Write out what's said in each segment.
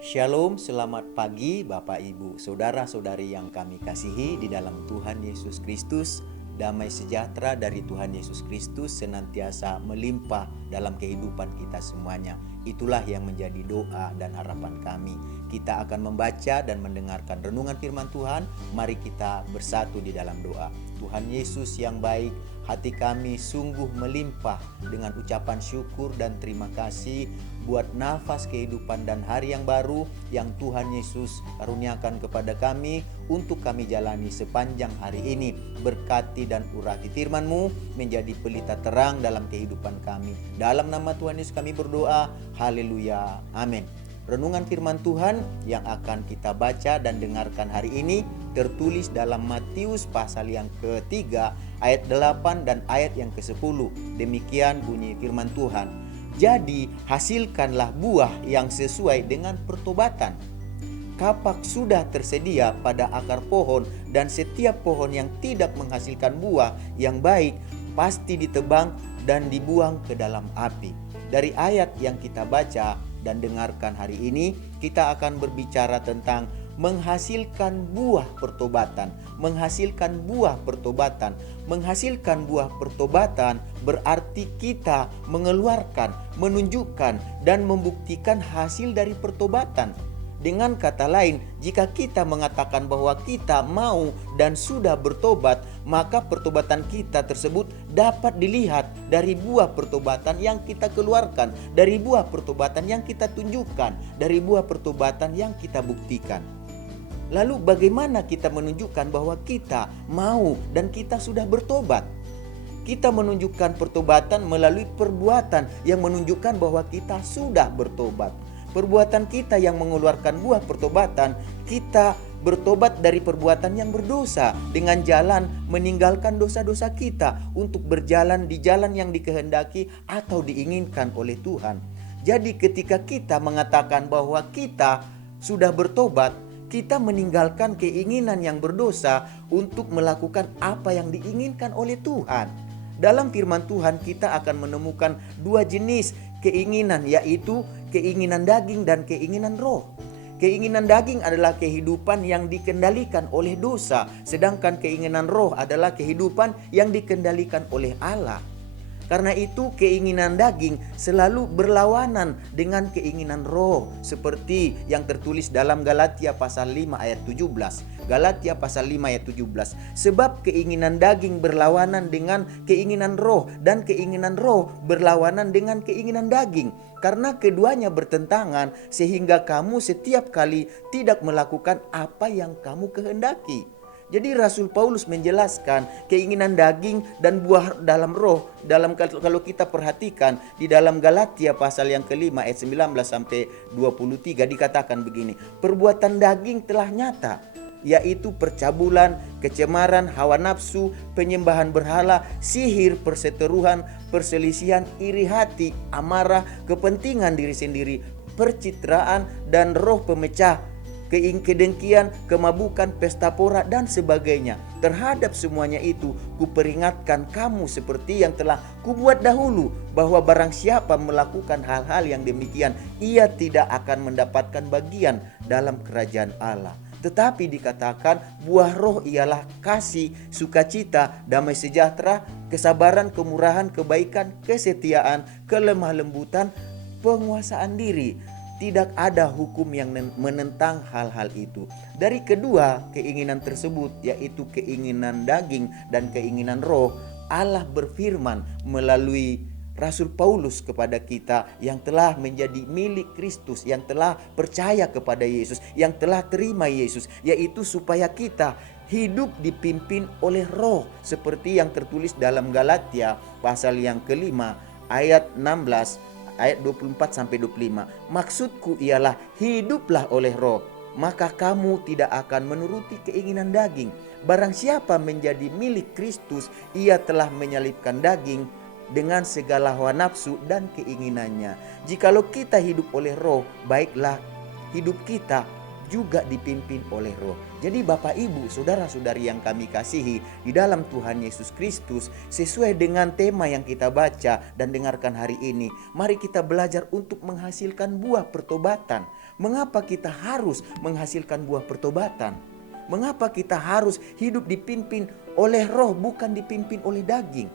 Shalom, selamat pagi Bapak Ibu, saudara-saudari yang kami kasihi di dalam Tuhan Yesus Kristus. Damai sejahtera dari Tuhan Yesus Kristus senantiasa melimpah dalam kehidupan kita semuanya. Itulah yang menjadi doa dan harapan kami. Kita akan membaca dan mendengarkan renungan firman Tuhan. Mari kita bersatu di dalam doa. Tuhan Yesus yang baik, hati kami sungguh melimpah dengan ucapan syukur dan terima kasih buat nafas kehidupan dan hari yang baru yang Tuhan Yesus karuniakan kepada kami untuk kami jalani sepanjang hari ini. Berkati dan urati firman-Mu menjadi pelita terang dalam kehidupan kami. Dalam nama Tuhan Yesus kami berdoa. Haleluya. Amin. Renungan firman Tuhan yang akan kita baca dan dengarkan hari ini tertulis dalam Matius pasal yang ketiga ayat 8 dan ayat yang ke-10. Demikian bunyi firman Tuhan. Jadi hasilkanlah buah yang sesuai dengan pertobatan. Kapak sudah tersedia pada akar pohon, dan setiap pohon yang tidak menghasilkan buah yang baik pasti ditebang dan dibuang ke dalam api. Dari ayat yang kita baca dan dengarkan hari ini, kita akan berbicara tentang menghasilkan buah pertobatan. Menghasilkan buah pertobatan. Menghasilkan buah pertobatan berarti kita mengeluarkan, menunjukkan, dan membuktikan hasil dari pertobatan. Dengan kata lain, jika kita mengatakan bahwa kita mau dan sudah bertobat, maka pertobatan kita tersebut dapat dilihat dari buah pertobatan yang kita keluarkan, dari buah pertobatan yang kita tunjukkan, dari buah pertobatan yang kita buktikan. Lalu bagaimana kita menunjukkan bahwa kita mau dan kita sudah bertobat? Kita menunjukkan pertobatan melalui perbuatan yang menunjukkan bahwa kita sudah bertobat. Perbuatan kita yang mengeluarkan buah pertobatan, kita bertobat dari perbuatan yang berdosa dengan jalan meninggalkan dosa-dosa kita untuk berjalan di jalan yang dikehendaki atau diinginkan oleh Tuhan. Jadi ketika kita mengatakan bahwa kita sudah bertobat, kita meninggalkan keinginan yang berdosa untuk melakukan apa yang diinginkan oleh Tuhan. Dalam firman Tuhan kita akan menemukan dua jenis keinginan, yaitu keinginan daging dan keinginan roh. Keinginan daging adalah kehidupan yang dikendalikan oleh dosa, sedangkan keinginan roh adalah kehidupan yang dikendalikan oleh Allah. Karena itu keinginan daging selalu berlawanan dengan keinginan roh, seperti yang tertulis dalam Galatia pasal 5 ayat 17. Galatia pasal 5 ayat 17. Sebab keinginan daging berlawanan dengan keinginan roh, dan keinginan roh berlawanan dengan keinginan daging. Karena keduanya bertentangan, sehingga kamu setiap kali tidak melakukan apa yang kamu kehendaki. Jadi Rasul Paulus menjelaskan keinginan daging dan buah dalam roh. Kalau kita perhatikan di dalam Galatia pasal yang kelima ayat 19 sampai 23 dikatakan begini. Perbuatan daging telah nyata, yaitu percabulan, kecemaran, hawa nafsu, penyembahan berhala, sihir, perseteruan, perselisihan, iri hati, amarah, kepentingan diri sendiri, percitraan, dan roh pemecah, kedengkian, kemabukan, pesta pora, dan sebagainya. Terhadap semuanya itu kuperingatkan kamu seperti yang telah kubuat dahulu, bahwa barang siapa melakukan hal-hal yang demikian, ia tidak akan mendapatkan bagian dalam kerajaan Allah. Tetapi dikatakan buah roh ialah kasih, sukacita, damai sejahtera, kesabaran, kemurahan, kebaikan, kesetiaan, kelemah lembutan, penguasaan diri. Tidak ada hukum yang menentang hal-hal itu. Dari kedua keinginan tersebut, yaitu keinginan daging dan keinginan roh, Allah berfirman melalui Rasul Paulus kepada kita yang telah menjadi milik Kristus, yang telah percaya kepada Yesus, yang telah terima Yesus, yaitu supaya kita hidup dipimpin oleh roh, seperti yang tertulis dalam Galatia pasal yang kelima ayat 16 ayat 24 sampai 25. Maksudku ialah hiduplah oleh roh, maka kamu tidak akan menuruti keinginan daging. Barang siapa menjadi milik Kristus, ia telah menyalibkan daging dengan segala hawa nafsu dan keinginannya. Jikalau kita hidup oleh roh, baiklah hidup kita juga dipimpin oleh Roh. Jadi Bapak Ibu, saudara-saudari yang kami kasihi di dalam Tuhan Yesus Kristus, sesuai dengan tema yang kita baca dan dengarkan hari ini, mari kita belajar untuk menghasilkan buah pertobatan. Mengapa kita harus menghasilkan buah pertobatan? Mengapa kita harus hidup dipimpin oleh Roh, bukan dipimpin oleh daging?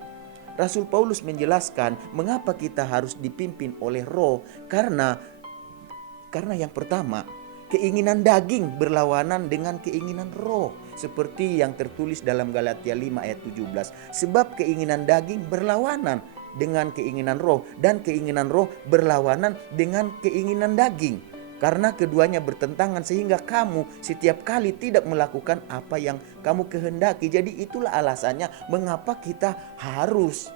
Rasul Paulus menjelaskan mengapa kita harus dipimpin oleh Roh, karena yang pertama, keinginan daging berlawanan dengan keinginan Roh, seperti yang tertulis dalam Galatia 5 ayat 17. Sebab keinginan daging berlawanan dengan keinginan Roh, dan keinginan Roh berlawanan dengan keinginan daging. Karena keduanya bertentangan, sehingga kamu setiap kali tidak melakukan apa yang kamu kehendaki. Jadi itulah alasannya mengapa kita harus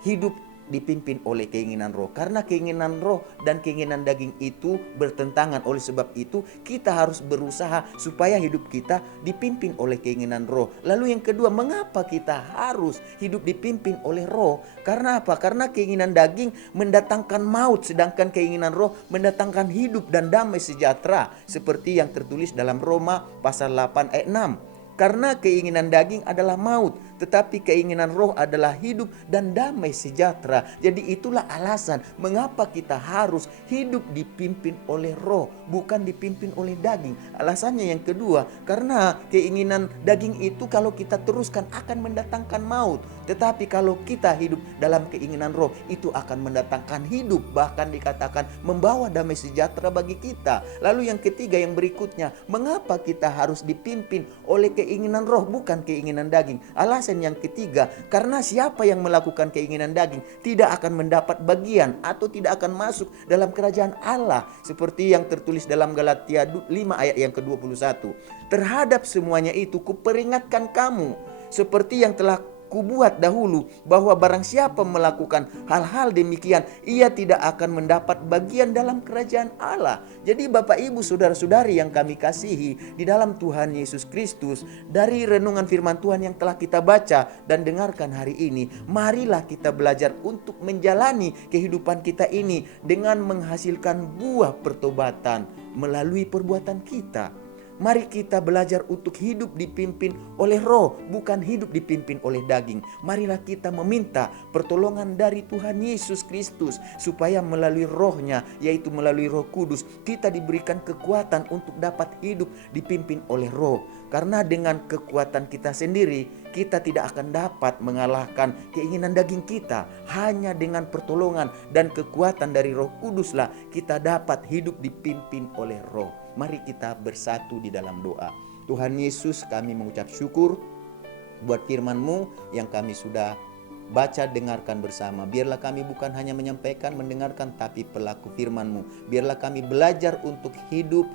hidup dipimpin oleh keinginan Roh. Karena keinginan Roh dan keinginan daging itu bertentangan. Oleh sebab itu kita harus berusaha supaya hidup kita dipimpin oleh keinginan Roh. Lalu yang kedua, mengapa kita harus hidup dipimpin oleh Roh? Karena apa? Karena keinginan daging mendatangkan maut, sedangkan keinginan Roh mendatangkan hidup dan damai sejahtera, seperti yang tertulis dalam Roma pasal 8 ayat 6. Karena keinginan daging adalah maut, tetapi keinginan Roh adalah hidup dan damai sejahtera. Jadi itulah alasan mengapa kita harus hidup dipimpin oleh Roh, bukan dipimpin oleh daging. Alasannya yang kedua, karena keinginan daging itu kalau kita teruskan akan mendatangkan maut. Tetapi kalau kita hidup dalam keinginan Roh, itu akan mendatangkan hidup, bahkan dikatakan membawa damai sejahtera bagi kita. Lalu yang ketiga, yang berikutnya, mengapa kita harus dipimpin oleh keinginan Roh, bukan keinginan daging? Alasan yang ketiga, karena siapa yang melakukan keinginan daging tidak akan mendapat bagian atau tidak akan masuk dalam kerajaan Allah, seperti yang tertulis dalam Galatia 5 ayat yang ke-21. Terhadap semuanya itu kuperingatkan kamu, seperti yang telah kubuat dahulu, bahwa barang siapa melakukan hal-hal demikian, ia tidak akan mendapat bagian dalam kerajaan Allah. Jadi Bapak Ibu saudara-saudari yang kami kasihi di dalam Tuhan Yesus Kristus, dari renungan firman Tuhan yang telah kita baca dan dengarkan hari ini, marilah kita belajar untuk menjalani kehidupan kita ini dengan menghasilkan buah pertobatan melalui perbuatan kita. Mari kita belajar untuk hidup dipimpin oleh Roh, bukan hidup dipimpin oleh daging. Marilah kita meminta pertolongan dari Tuhan Yesus Kristus, supaya melalui Roh-Nya, yaitu melalui Roh Kudus, kita diberikan kekuatan untuk dapat hidup dipimpin oleh Roh. Karena dengan kekuatan kita sendiri, kita tidak akan dapat mengalahkan keinginan daging kita. Hanya dengan pertolongan dan kekuatan dari Roh Kuduslah kita dapat hidup dipimpin oleh Roh. Mari kita bersatu di dalam doa. Tuhan Yesus, kami mengucap syukur buat firman-Mu yang kami sudah baca, dengarkan bersama. Biarlah kami bukan hanya menyampaikan, mendengarkan, tapi pelaku firman-Mu. Biarlah kami belajar untuk hidup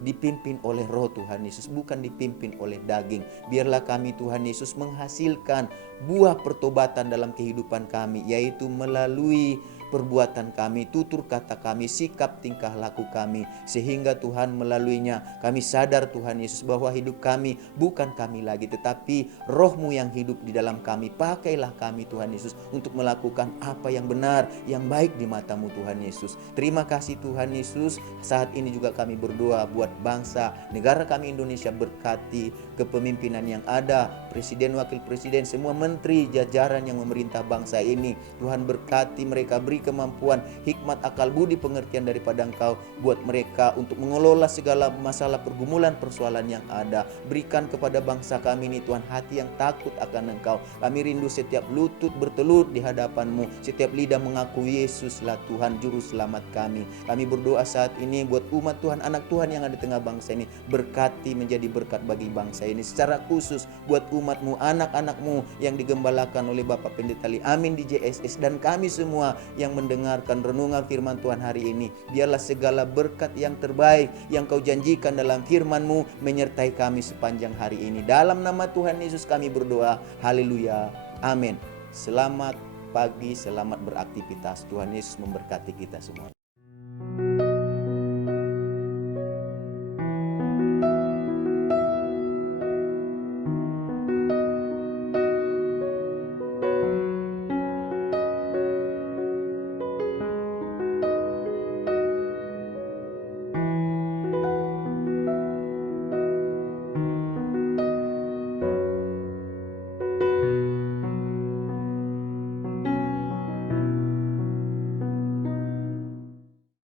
dipimpin oleh Roh Tuhan Yesus, bukan dipimpin oleh daging. Biarlah kami Tuhan Yesus menghasilkan buah pertobatan dalam kehidupan kami, yaitu melalui perbuatan kami, tutur kata kami, sikap tingkah laku kami, sehingga Tuhan melaluinya kami sadar Tuhan Yesus bahwa hidup kami bukan kami lagi, tetapi Roh-Mu yang hidup di dalam kami. Pakailah kami Tuhan Yesus untuk melakukan apa yang benar, yang baik di mata-Mu Tuhan Yesus. Terima kasih Tuhan Yesus. Saat ini juga kami berdoa buat bangsa negara kami Indonesia, berkati kepemimpinan yang ada, presiden, wakil presiden, semua menteri, jajaran yang memerintah bangsa ini. Tuhan berkati mereka, beri kemampuan, hikmat, akal budi, pengertian daripada Engkau buat mereka untuk mengelola segala masalah, pergumulan, persoalan yang ada. Berikan kepada bangsa kami ini Tuhan hati yang takut akan Engkau. Kami rindu setiap lutut bertelut di hadapan-Mu, setiap lidah mengakui Yesuslah Tuhan juru selamat kami. Kami berdoa saat ini buat umat Tuhan, anak Tuhan yang ada di tengah bangsa ini. Berkati, menjadi berkat bagi bangsa ini. Secara khusus buat umat-Mu, anak-anak-Mu yang digembalakan oleh Bapak Pendeta Li Amin di JSS, dan kami semua yang mendengarkan renungan firman Tuhan hari ini. Biarlah segala berkat yang terbaik yang Kau janjikan dalam firman-Mu menyertai kami sepanjang hari ini. Dalam nama Tuhan Yesus kami berdoa. Haleluya. Amin. Selamat pagi, selamat beraktivitas. Tuhan Yesus memberkati kita semua.